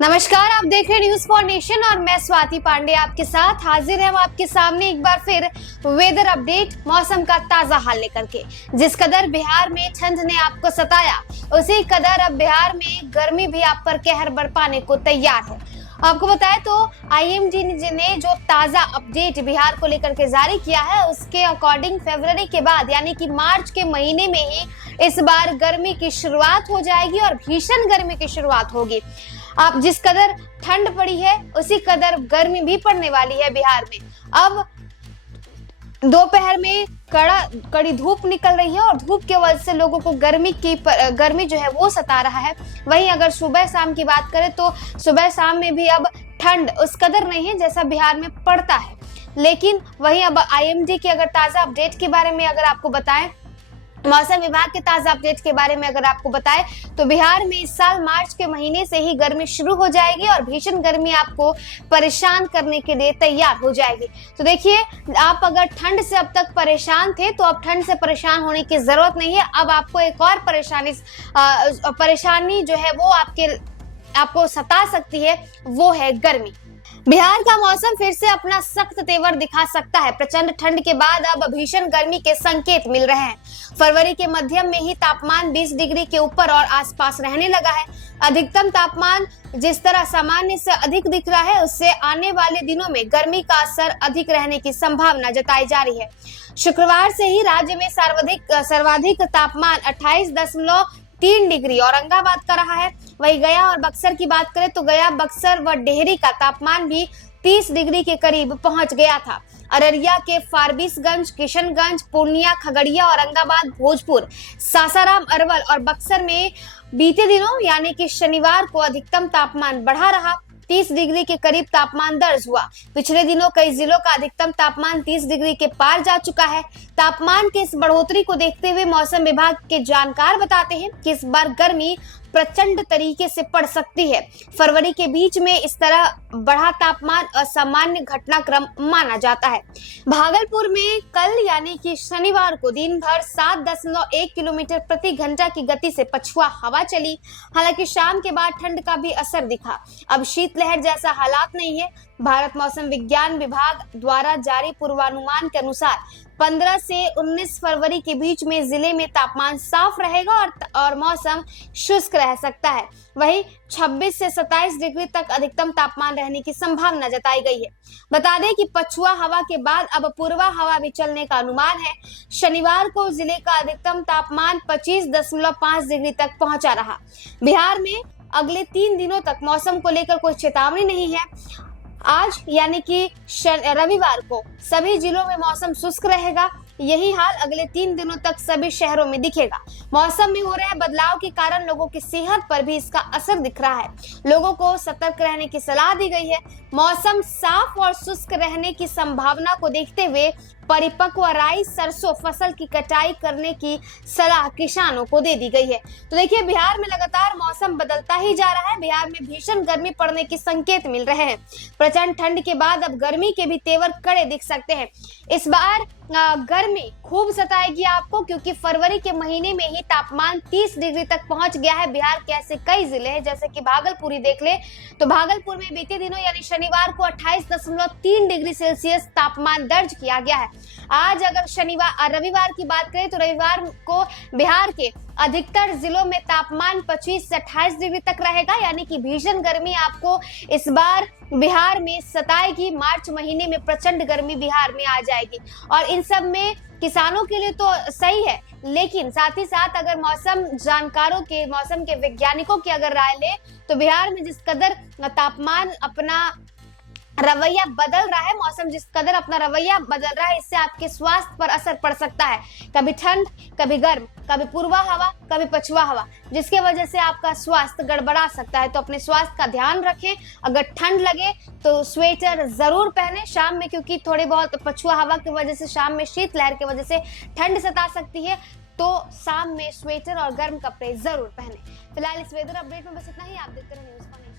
नमस्कार, आप देख रहे हैं न्यूज फॉर नेशन और मैं स्वाति पांडे आपके साथ हाजिर है आपके सामने एक बार फिर वेदर अपडेट, मौसम का ताजा हाल लेकर के। जिस कदर बिहार में ठंड ने आपको सताया, उसी कदर अब बिहार में गर्मी भी आप पर कहर बरपाने को तैयार है। आपको बताएं तो आईएमडी ने जो ताजा अपडेट बिहार को लेकर के जारी किया है, उसके अकॉर्डिंग फरवरी के बाद यानी कि मार्च के महीने में ही इस बार गर्मी की शुरुआत हो जाएगी और भीषण गर्मी की शुरुआत होगी। आप जिस कदर ठंड पड़ी है, उसी कदर गर्मी भी पड़ने वाली है बिहार में। अब दोपहर में कड़ी धूप निकल रही है और धूप के वजह से लोगों को गर्मी जो है वो सता रहा है। वहीं अगर सुबह शाम की बात करें तो सुबह शाम में भी अब ठंड उस कदर नहीं है जैसा बिहार में पड़ता है। लेकिन वहीं अब आईएमडी के अगर ताजा अपडेट के बारे में अगर आपको बताएं, मौसम विभाग के ताजा अपडेट के बारे में अगर आपको बताएं तो बिहार में इस साल मार्च के महीने से ही गर्मी शुरू हो जाएगी और भीषण गर्मी आपको परेशान करने के लिए तैयार हो जाएगी। तो देखिए, आप अगर ठंड से अब तक परेशान थे तो अब ठंड से परेशान होने की जरूरत नहीं है। अब आपको एक और परेशानी जो है वो आपको सता सकती है, वो है गर्मी। बिहार का मौसम फिर से अपना सख्त तेवर दिखा सकता है। प्रचंड ठंड के बाद अब भीषण गर्मी के संकेत मिल रहे हैं। फरवरी के मध्यम में ही तापमान 20 डिग्री के ऊपर और आसपास रहने लगा है। अधिकतम तापमान जिस तरह सामान्य से अधिक दिख रहा है, उससे आने वाले दिनों में गर्मी का असर अधिक रहने की संभावना जताई जा रही है। शुक्रवार से ही राज्य में सर्वाधिक तापमान 28.3 डिग्री औरंगाबाद का रहा है। वहीं गया और बक्सर की बात करें तो गया, बक्सर व डेहरी का तापमान भी 30 डिग्री के करीब पहुंच गया था। अररिया के फारबिसगंज, किशनगंज, पूर्णिया, खगड़िया, औरंगाबाद, भोजपुर, सासाराम, अरवल और बक्सर में बीते दिनों यानी कि शनिवार को अधिकतम तापमान बढ़ा रहा। 30 डिग्री के करीब तापमान दर्ज हुआ। पिछले दिनों कई जिलों का अधिकतम तापमान 30 डिग्री के पार जा चुका है। तापमान के इस बढ़ोतरी को देखते हुए मौसम विभाग के जानकार बताते हैं कि इस बार गर्मी प्रचंड तरीके से पड़ सकती है। फरवरी के बीच में इस तरह बढ़ा तापमान असामान्य घटनाक्रम माना जाता है। भागलपुर में कल यानी कि शनिवार को दिन भर 7.1 किलोमीटर प्रति घंटा की गति से पछुआ हवा चली। हालांकि शाम के बाद ठंड का भी असर दिखा। अब शीतलहर जैसा हालात नहीं है। भारत मौसम विज्ञान विभाग द्वारा जारी पूर्वानुमान के अनुसार 15 से 19 फरवरी के बीच में जिले में तापमान साफ रहेगा और मौसम शुष्क रह सकता है। वहीं 26 से 27 डिग्री तक अधिकतम तापमान रहने की संभावना जताई गई है। बता दें कि पछुआ हवा के बाद अब पूर्वा हवा भी चलने का अनुमान है। शनिवार को जिले का अधिकतम तापमान 25.5 डिग्री तक पहुंचा रहा। बिहार में अगले 3 दिनों तक मौसम को लेकर कोई चेतावनी नहीं है। आज यानी कि रविवार को सभी जिलों में मौसम शुष्क रहेगा। यही हाल अगले 3 दिनों तक सभी शहरों में दिखेगा। मौसम में हो रहे बदलाव के कारण लोगों की सेहत पर भी इसका असर दिख रहा है। लोगों को सतर्क रहने की सलाह दी गई है। मौसम साफ और शुष्क रहने की संभावना को देखते हुए परिपक्व राई, सरसों फसल की कटाई करने की सलाह किसानों को दे दी गई है। तो देखिए, बिहार में लगातार मौसम बदलता ही जा रहा है। बिहार में भीषण गर्मी पड़ने के संकेत मिल रहे हैं। प्रचंड ठंड के बाद अब गर्मी के भी तेवर कड़े दिख सकते हैं। इस बार गर्मी खूब सताएगी आपको, क्योंकि फरवरी के महीने में ही तापमान 30 डिग्री तक पहुंच गया है। बिहार के ऐसे कई जिले हैं, जैसे कि भागलपुर ही देख ले तो भागलपुर में बीते दिनों यानी शनिवार को 28.3 डिग्री सेल्सियस तापमान दर्ज किया गया है। आज अगर रविवार की बात करें तो रविवार को बिहार के अधिकतर जिलों में तापमान 25 से 28 डिग्री तक रहेगा, यानी कि भीषण गर्मी आपको इस बार बिहार में सताएगी। मार्च महीने में प्रचंड गर्मी बिहार में आ जाएगी और इन सब में किसानों के लिए तो सही है, लेकिन साथ ही साथ अगर मौसम जानकारों के, मौसम के वैज्ञानिकों की अगर राय ले तो बिहार में जिस कदर तापमान अपना रवैया बदल रहा है, मौसम जिस कदर अपना रवैया बदल रहा है, इससे आपके स्वास्थ्य पर असर पड़ सकता है। कभी ठंड, कभी गर्म, कभी पूर्वा हवा, कभी पछुआ हवा, जिसके वजह से आपका स्वास्थ्य गड़बड़ा सकता है। तो अपने स्वास्थ्य का ध्यान रखें। अगर ठंड लगे तो स्वेटर जरूर पहने शाम में, क्योंकि थोड़ी बहुत पछुआ हवा की वजह से शाम में शीतलहर की वजह से ठंड सता सकती है। तो शाम में स्वेटर और गर्म कपड़े जरूर पहने। फिलहाल इस वेदर अपडेट में बस इतना ही। आप देखते रहिए न्यूज़।